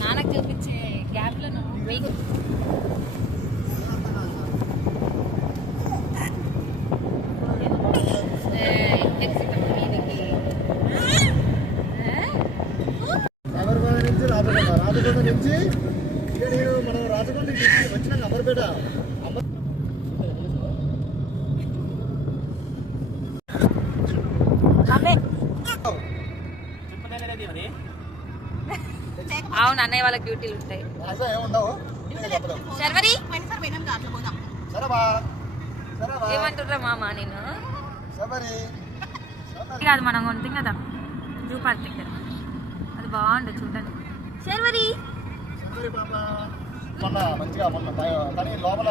నాన్నకు చూపించే గ్యాప్ లో రాజకొండ నుంచి మనం రాజకొండ వచ్చినాక అమర్పేట అవును అన్నయ్య వాళ్ళకి డ్యూటీలు ఉంటాయి. ఏమంటుర్రా మామ నేను కాదు మనం ఉంటుంది కదా జూ పార్క్ దగ్గర అది బాగుంటుంది చూడండి. శర్వరి మొన్న మంచిగా మొన్న కానీ లోపల